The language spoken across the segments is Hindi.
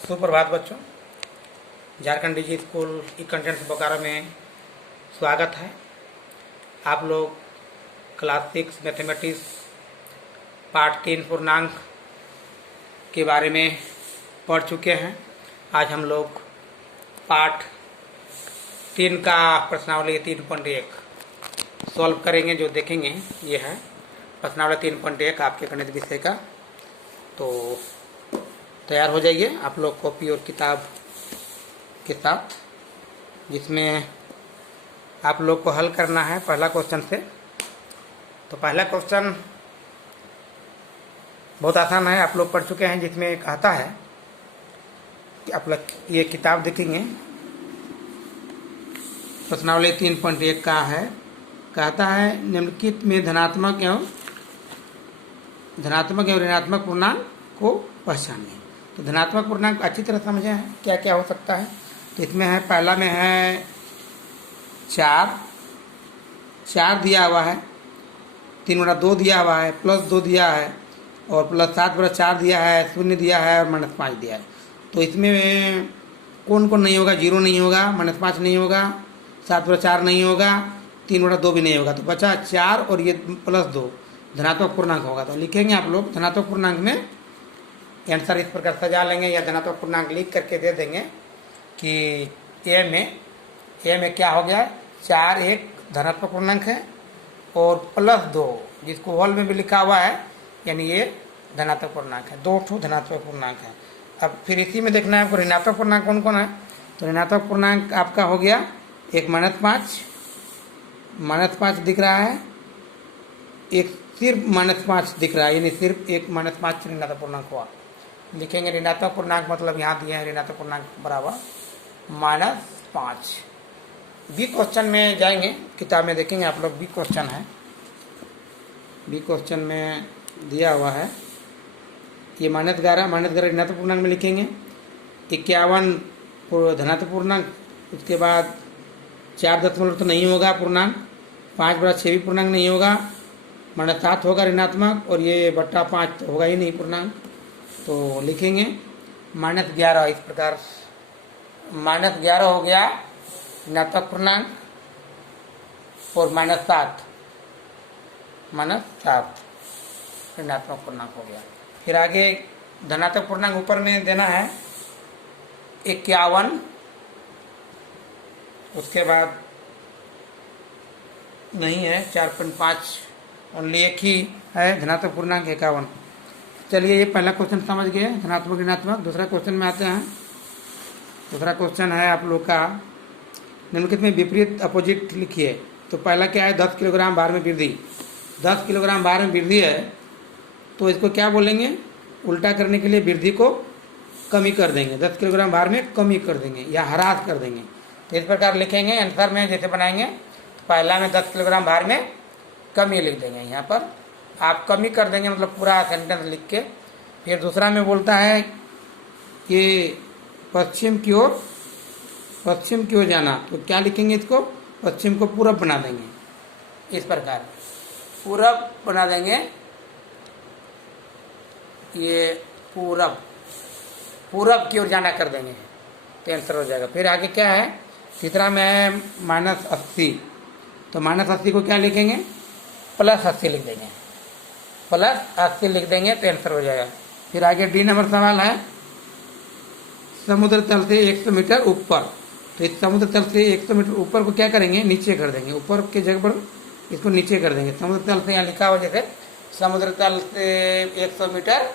सुप्रभात बच्चों। झारखंड डिजी स्कूल ई कंटेंट्स बोकारो में स्वागत है। आप लोग क्लास 6 मैथमेटिक्स पार्ट 3 पूर्णांक के बारे में पढ़ चुके हैं। आज हम लोग पार्ट 3 का प्रश्नावली 3.1 सॉल्व करेंगे। जो देखेंगे ये है प्रश्नावली 3.1 आपके गणित विषय का। तो तैयार हो जाइए आप लोग कॉपी और किताब के साथ, जिसमें आप लोग को हल करना है पहला क्वेश्चन से। तो पहला क्वेश्चन बहुत आसान है, आप लोग पढ़ चुके हैं, जिसमें कहता है कि आप लोग ये किताब देखेंगे प्रश्नावली 3.1 का है। कहता है निम्नलिखित में धनात्मक एवं ऋणात्मक पूर्णांक को पहचानिए। तो धनात्मक पूर्णांक अच्छी तरह समझे हैं क्या क्या हो सकता है। तो इसमें है, पहला में है 4 दिया हुआ है, 3/2 दिया हुआ है, +2 दिया है और +7/4 दिया है, 0 दिया है और -5 दिया है। तो इसमें कौन कौन नहीं होगा? 0 नहीं होगा, -5 नहीं होगा, 7/4 नहीं होगा, 3/2 भी नहीं होगा। तो बचा 4 और ये +2 धनात्मक पूर्णांक होगा। तो लिखेंगे आप लोग धनात्मक पूर्णांक में आंसर इस प्रकार सजा लेंगे या धनात्मक पूर्णांक लिख करके दे देंगे कि ए में क्या हो गया, 4 एक धनात्मक पूर्णांक है और +2 जिसको होल में भी लिखा हुआ है, यानी ये धनात्मक पूर्णांक है। 2 धनात्मक पूर्णांक है। अब फिर इसी में देखना है आपको ऋणात्मक पूर्णांक कौन कौन है। तो ऋणात्मक पूर्णांक आपका हो गया एक -5 दिख रहा है, एक सिर्फ -5 दिख रहा है, यानी सिर्फ एक -5 ऋणात्मक पूर्णांक हुआ। लिखेंगे ऋणात्मक पूर्णांक मतलब यहाँ दिया है ऋणात्मक पूर्णांक बराबर -5। बी क्वेश्चन में जाएंगे, किताब में देखेंगे आप लोग। बी क्वेश्चन है, बी क्वेश्चन में दिया हुआ है ये -11 ऋणात्मक पूर्णांक में लिखेंगे, 51 धनात्मक पूर्णांक, उसके बाद 4 दशमलव तो नहीं होगा पूर्णांक, 5/6 भी पूर्णांक नहीं होगा, -7 होगा ऋणात्मक और ये /5 तो होगा ही नहीं पूर्णांक। तो लिखेंगे -11 इस प्रकार, -11 हो गया ऋणात्मक पूर्णांक और -7 ऋणात्मक पूर्णांक हो गया। फिर आगे धनात्मक पूर्णांक ऊपर में देना है 51, उसके बाद नहीं है 4.5, ओनली एक ही है धनात्मक पूर्णांक 51। चलिए ये पहला क्वेश्चन समझ गए धनात्मक ऋणात्मक। दूसरा क्वेश्चन में आते हैं। दूसरा क्वेश्चन है आप लोग का निम्नलिखित में विपरीत अपोजिट लिखिए। तो पहला क्या है, 10 किलोग्राम भार में वृद्धि। 10 किलोग्राम भार में वृद्धि है तो इसको क्या बोलेंगे, उल्टा करने के लिए वृद्धि को कमी कर देंगे, 10 किलोग्राम भार में कमी कर देंगे या ह्रास कर देंगे। तो इस प्रकार लिखेंगे आंसर में, जैसे बनाएंगे पहला में 10 किलोग्राम भार में कमी लिख देंगे, यहाँ पर आप कमी कर देंगे मतलब पूरा सेंटेंस लिख के। फिर दूसरा में बोलता है कि पश्चिम की ओर जाना। तो क्या लिखेंगे, इसको पश्चिम को पूरब बना देंगे, इस प्रकार पूरब बना देंगे, ये पूरब की ओर जाना कर देंगे तो आंसर हो जाएगा। फिर आगे क्या है, तीसरा में है -80। तो -80 को क्या लिखेंगे, +80 लिख देंगे, +80 लिख देंगे तो आंसर हो जाएगा। फिर आगे डी नंबर सवाल है, समुद्र तल से 100 मीटर ऊपर। तो इस समुद्र तल से 100 मीटर ऊपर को क्या करेंगे, नीचे कर देंगे, ऊपर के जगह पर इसको नीचे कर देंगे। समुद्र तल से यहाँ लिखा हुआ जैसे समुद्र तल से 100 मीटर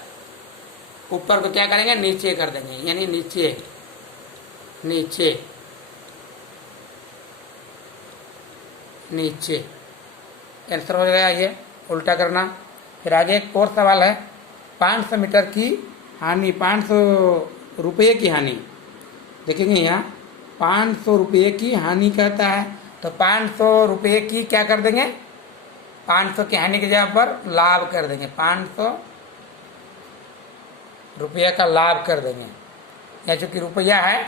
ऊपर को क्या करेंगे, नीचे कर देंगे, यानी नीचे आंसर हो जाएगा, ये उल्टा करना। फिर आगे एक और सवाल है, 500 मीटर की हानि, 500 रुपये की हानि। देखेंगे यहाँ 500 रुपये की हानि कहता है, तो 500 रुपये की क्या कर देंगे, 500 की हानि की जगह पर लाभ कर देंगे, 500 रुपया का लाभ कर देंगे। या चूंकि रुपया है,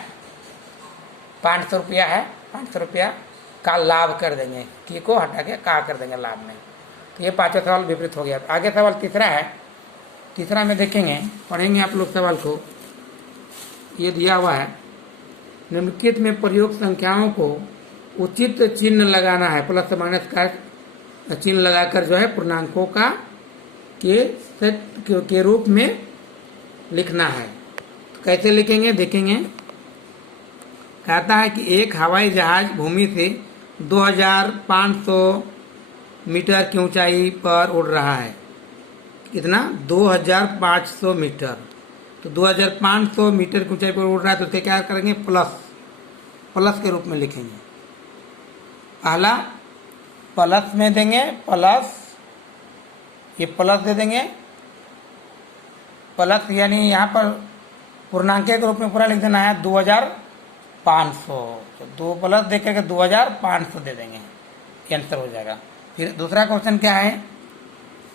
500 रुपया है, 500 रुपया का लाभ कर देंगे, की को हटा के का कर देंगे लाभ में। तो ये पांचों सवाल विपरीत हो गया। आगे सवाल तीसरा है, तीसरा में देखेंगे, पढ़ेंगे आप लोग सवाल को। ये दिया हुआ है, निम्नलिखित में प्रयोग संख्याओं को उचित चिन्ह लगाना है, प्लस माइनस का चिन्ह लगाकर जो है पूर्णांकों का के सेट के रूप में लिखना है। तो कैसे लिखेंगे देखेंगे। कहता है कि एक हवाई जहाज भूमि से 2500 मीटर की ऊंचाई पर उड़ रहा है। कितना? 2500 मीटर। तो 2500 मीटर की ऊंचाई पर उड़ रहा है, तो उसे क्या करेंगे? प्लस के रूप में लिखेंगे। पहला प्लस में देंगे, प्लस, ये प्लस दे देंगे, प्लस यानी यहाँ पर पूर्णांक के रूप में पूरा लिख देना है 2500। तो 2 प्लस दे करके 2500 दे देंगे, आंसर हो जाएगा। फिर दूसरा क्वेश्चन क्या है?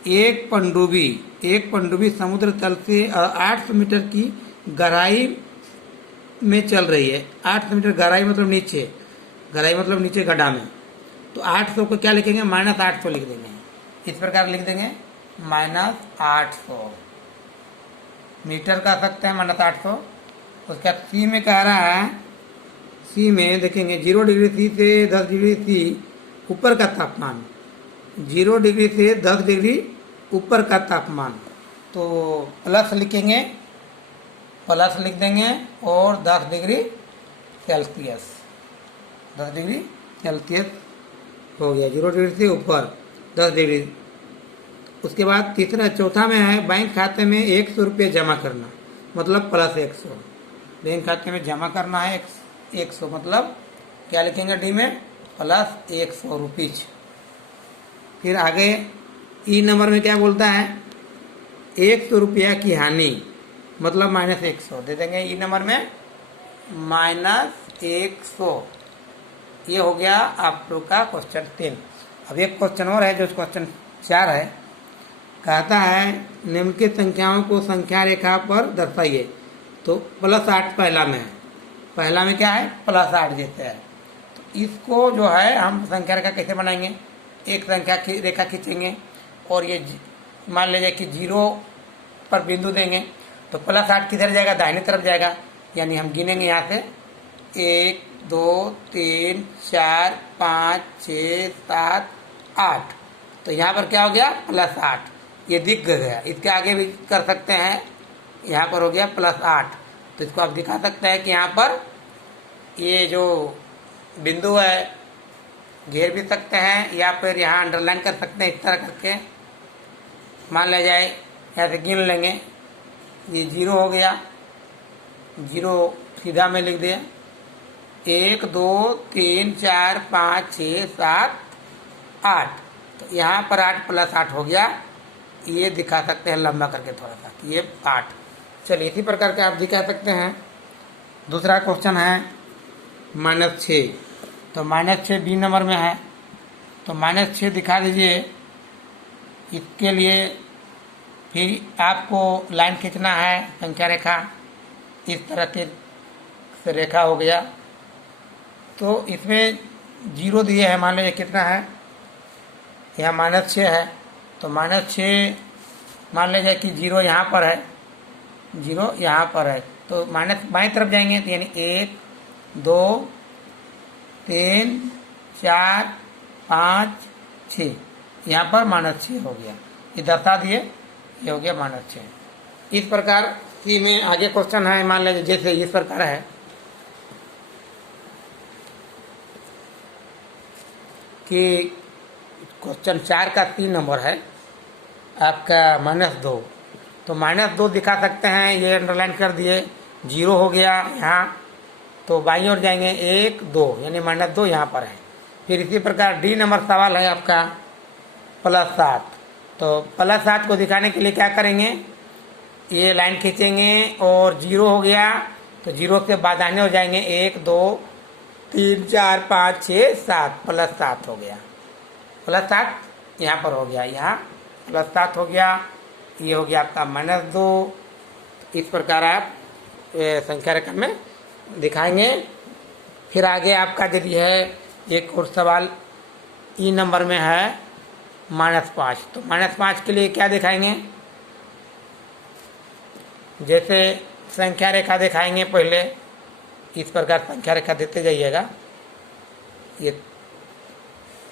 एक पनडुब्बी समुद्र तल से 800 मीटर की गहराई में चल रही है। 800 मीटर गहराई मतलब नीचे, गहराई मतलब नीचे गड्ढा में। तो 800 को क्या लिखेंगे? -800 लिख देंगे। इस प्रकार लिख देंगे -800 मीटर का सकते हैं, -800। उसके बाद सी में कह रहा है, सी में देखेंगे 0 डिग्री सी से 10 डिग्री सी ऊपर का तापमान, 0 डिग्री से 10 डिग्री ऊपर का तापमान। तो प्लस लिखेंगे, प्लस लिख देंगे और 10 डिग्री सेल्सियस, 10 डिग्री सेल्सियस हो गया, 0 डिग्री से ऊपर 10 डिग्री। उसके बाद चौथा में है बैंक खाते में 100 रुपये जमा करना, मतलब +100। बैंक खाते में जमा करना है 100, मतलब क्या लिखेंगे? डी में +100 रुपीज। फिर आगे ई नंबर में क्या बोलता है? 100 रुपया की हानि, मतलब -100 दे देंगे। ई नंबर में -100। ये हो गया आप लोग का क्वेश्चन 3। अब एक क्वेश्चन और है जो क्वेश्चन 4 है। कहता है निम्नलिखित संख्याओं को संख्या रेखा पर दर्शाइए। तो +8 पहला में है, पहला में क्या है? +8 जैसे है। तो इसको जो है हम संख्या रेखा कैसे बनाएंगे? एक संख्या की रेखा खींचेंगे और ये मान लीजिए कि 0 पर बिंदु देंगे, तो +8 किधर जाएगा? दाहिनी तरफ जाएगा। यानी हम गिनेंगे यहाँ से 1 2 3 4 5 6 7 8। तो यहाँ पर क्या हो गया? +8। ये दिख गया। इसके आगे भी कर सकते हैं, यहाँ पर हो गया +8। तो इसको आप दिखा सकते हैं कि यहाँ पर ये जो बिंदु है घेर भी सकते हैं या फिर यहाँ अंडरलाइन कर सकते हैं। इस तरह करके मान लिया जाए, यहाँ से गिन लेंगे, ये 0 हो गया, 0 सीधा में लिख दिया, 1 2 3 4 5 6 7 8। तो यहाँ पर 8 + 8 हो गया। ये दिखा सकते हैं लंबा करके थोड़ा सा, ये 8। चलिए इसी प्रकार के आप दिखा सकते हैं। दूसरा क्वेश्चन है -6। तो -6 बी नंबर में है। तो -6 दिखा दीजिए। इसके लिए फिर आपको लाइन खींचना है, संख्या रेखा इस तरह के से रेखा हो गया। तो इसमें 0 दिए हैं, मान लीजिए कितना है? यहाँ -6 है। तो -6 मान लीजिए कि 0 यहाँ पर है, 0 यहाँ पर है। तो माइनस बाईं तरफ जाएंगे, तो यानी 1 2 3 4 5 6, यहाँ पर -6 हो गया। ये दर्शा दिए, ये हो गया -6। इस प्रकार की में आगे क्वेश्चन है, मान लीजिए जैसे इस प्रकार है कि क्वेश्चन 4 का 3 नंबर है आपका -2। तो -2 दिखा सकते हैं, ये अंडरलाइन कर दिए, 0 हो गया यहाँ। तो बाईं ओर जाएंगे, 1 2 यानी -2 यहाँ पर है। फिर इसी प्रकार डी नंबर सवाल है आपका +7। तो +7 को दिखाने के लिए क्या करेंगे? ये लाइन खींचेंगे और 0 हो गया, तो 0 से बाद आने हो जाएंगे, 1 2 3 4 5 6 7, +7 हो गया। +7 यहाँ पर हो गया, यहाँ +7 हो गया। ये हो गया आपका -2। इस प्रकार आप संख्या रेखा में दिखाएंगे। फिर आगे आपका यदि है एक और सवाल ई नंबर में है -5। तो -5 के लिए क्या दिखाएंगे? जैसे संख्या रेखा दिखाएंगे। पहले इस प्रकार संख्या रेखा देते जाइएगा। ये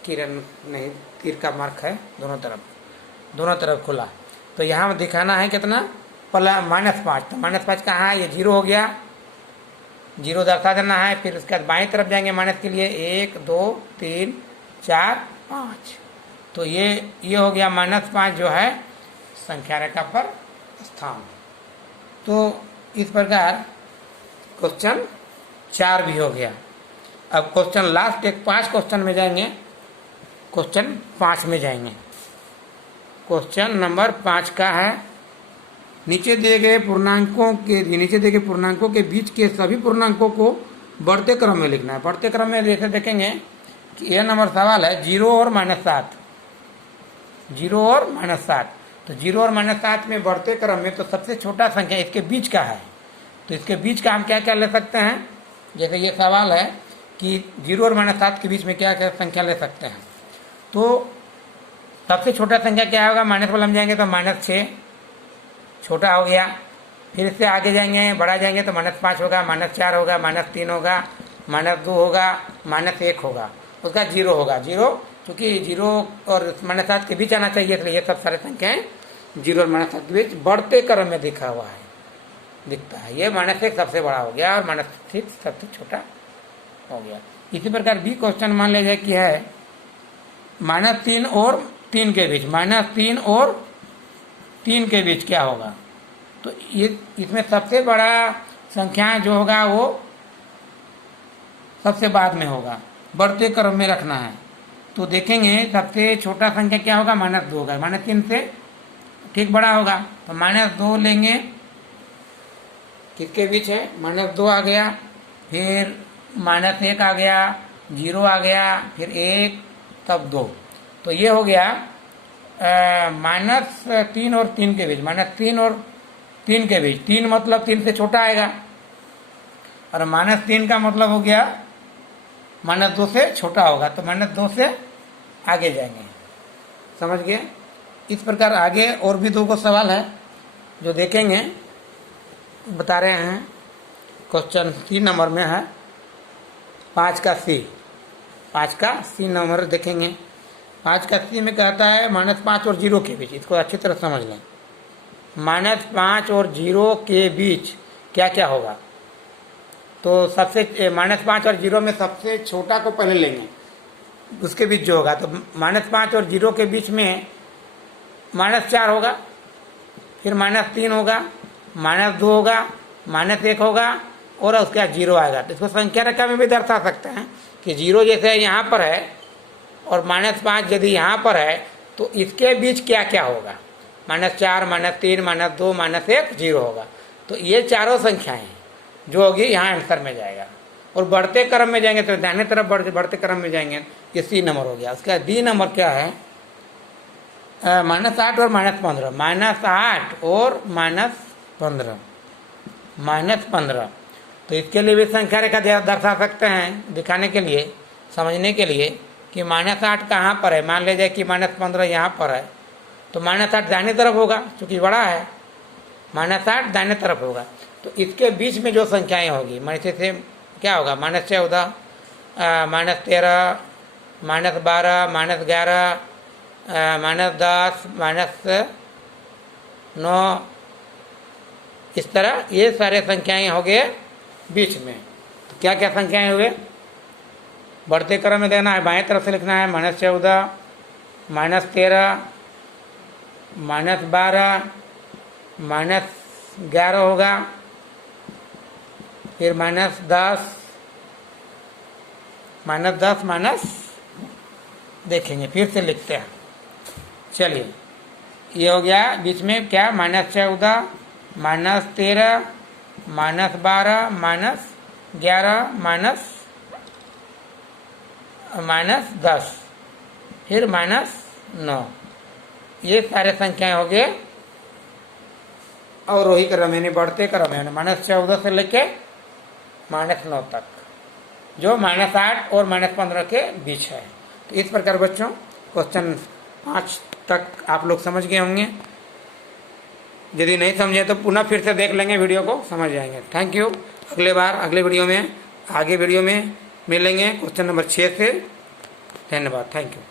किरण नहीं, तीर का मार्क है दोनों तरफ खुला। तो यहाँ दिखाना है कितना, -5। तो -5 कहाँ है, ये 0 हो गया, 0 दर्शा देना है। फिर उसके बाद बाएं तरफ जाएंगे माइनस के लिए, 1 2 3 4 5। तो ये हो गया -5 जो है संख्या रेखा पर स्थान। तो इस प्रकार क्वेश्चन 4 भी हो गया। अब क्वेश्चन लास्ट एक 5 क्वेश्चन में जाएंगे। क्वेश्चन 5 में जाएंगे। क्वेश्चन नंबर 5 का है, नीचे दिए गए पूर्णांकों के बीच के सभी पूर्णांकों को बढ़ते क्रम में लिखना है। बढ़ते क्रम में जैसे देखेंगे कि यह नंबर सवाल है 0 और -7, 0 और -7। तो 0 और -7 में बढ़ते क्रम में तो सबसे छोटा संख्या इसके बीच का है। तो इसके बीच का हम क्या क्या ले सकते हैं, जैसे ये सवाल है कि 0 और -7 के बीच में क्या क्या संख्या ले सकते हैं। तो सबसे छोटा संख्या क्या होगा, माइनस वाला हम जाएंगे तो -6 छोटा हो गया। फिर इससे आगे जाएंगे, बढ़ा जाएंगे तो -5 होगा, -4 होगा, -3 होगा, -2 होगा, -1 होगा, उसका 0 होगा। 0 क्योंकि 0 और -7 के बीच आना चाहिए, इसलिए ये सब सारे संख्याएं 0 और -7 के बीच बढ़ते क्रम में दिखा हुआ है, दिखता है। ये -1 सबसे बड़ा हो गया और -6 सबसे छोटा हो गया। इसी प्रकार भी क्वेश्चन मान लीजिए कि है -3 और 3 के बीच, -3 और 3 के बीच क्या होगा। तो ये इसमें सबसे बड़ा संख्या जो होगा वो सबसे बाद में होगा, बढ़ते क्रम में रखना है। तो देखेंगे सबसे छोटा संख्या क्या होगा, -2 होगा, -3 से ठीक बड़ा होगा। तो -2 लेंगे, किसके बीच है, -2 आ गया, फिर -1 आ गया, 0 आ गया, फिर 1 तब 2। तो ये हो गया -3 और 3 के बीच, -3 और 3 के बीच। 3 मतलब 3 से छोटा आएगा और -3 का मतलब हो गया -2 से छोटा होगा। तो -2 से आगे जाएंगे, समझ गए। इस प्रकार आगे और भी 2 को सवाल है जो देखेंगे, बता रहे हैं। क्वेश्चन 3 नंबर में है 5 का C नंबर देखेंगे। 5 का C में कहता है -5 और 0 के बीच, इसको अच्छी तरह समझ लें। -5 और 0 के बीच क्या क्या होगा। तो सबसे -5 और 0 में सबसे छोटा को पहले लेंगे, उसके बीच जो होगा। तो -5 और 0 के बीच में -4 होगा, फिर -3 होगा, -2 होगा, -1 होगा और उसके बाद 0 आएगा। तो इसको संख्या रेखा में भी दर्शा सकते हैं कि 0 जैसे यहाँ पर है और -5 यदि यहाँ पर है तो इसके बीच क्या क्या होगा, -4, -3, -2, -1, 0 होगा। तो ये चारों संख्याएं जो होगी यहाँ आंसर में जाएगा। और बढ़ते क्रम में जाएंगे तो दाहिने तरफ बढ़ते क्रम में जाएंगे, ये C नंबर हो गया। उसका D नंबर क्या है, -8 और -15, -8 और -15। तो इसके लिए भी संख्या रेखा दर्शा सकते हैं, दिखाने के लिए, समझने के लिए कि -8 कहाँ पर है। मान लीजिए कि -15 यहाँ पर है, तो -8 दाहिने तरफ होगा, क्योंकि बड़ा है, -8 दाहिने तरफ होगा। तो इसके बीच में जो संख्याएं होगी, जैसे से क्या होगा, -14, -13, -12, -11, -10, -9, इस तरह ये सारे संख्याएं हो गए बीच में। तो क्या क्या संख्याएं हुए, बढ़ते क्रम में देना है, बाएं तरफ से लिखना है -14, -13, -12, -11 होगा, फिर -10, देखेंगे, फिर से लिखते हैं। चलिए, ये हो गया बीच में क्या, -14, -13, -12, -11, -10, फिर -9। ये सारे संख्याएं हो गए अवरोही क्रम यानी बढ़ते क्रम है, -14 से लेके -9 तक, जो -8 और -15 के बीच है। तो इस प्रकार बच्चों क्वेश्चन 5 तक आप लोग समझ गए होंगे। यदि नहीं समझे तो पुनः फिर से देख लेंगे, वीडियो को समझ जाएंगे। Thank you. अगले वीडियो में मिलेंगे क्वेश्चन नंबर 6 से। धन्यवाद। Thank you.